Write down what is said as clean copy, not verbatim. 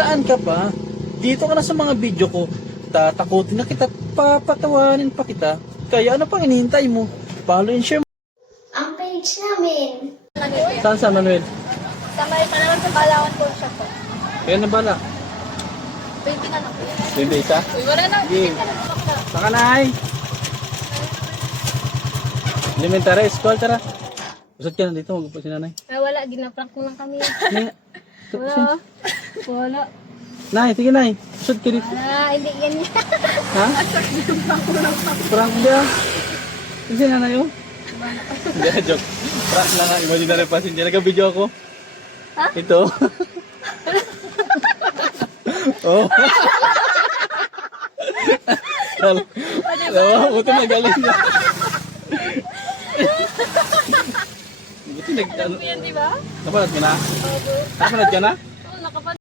Saan ka pa? Dito ka na sa mga video ko. Tatakutin na kita, papatawanin pa kita. Kaya ano pang hinihintay mo? Follow and share mo. Ang page namin. Saan sa Manuel? Sa may panahon sa Balawan po siya po. Kaya na bala. 20 na lang po. Hindi isa? Uy, wala na. Sige. Saka na ay. Elementary school, tara. Usad ka na dito, magpupo si nanay. Ay, wala. Ginaprank mo lang kami. Nay, Wala. Wala. nay, sige nay. Usad ka dito. Ah, hindi yan yan. Ha? Prank dia. Kasi nanay oh. Hindi, joke. Prank lang nga. Imaginary passenger. Nagka-video ako. Ha? Ito. Oh. Alam mo, buti magaling na. Buti nag... Yan, di ba? Napanood ka na? Opo. Napanood ka na? Oo, nakapanood.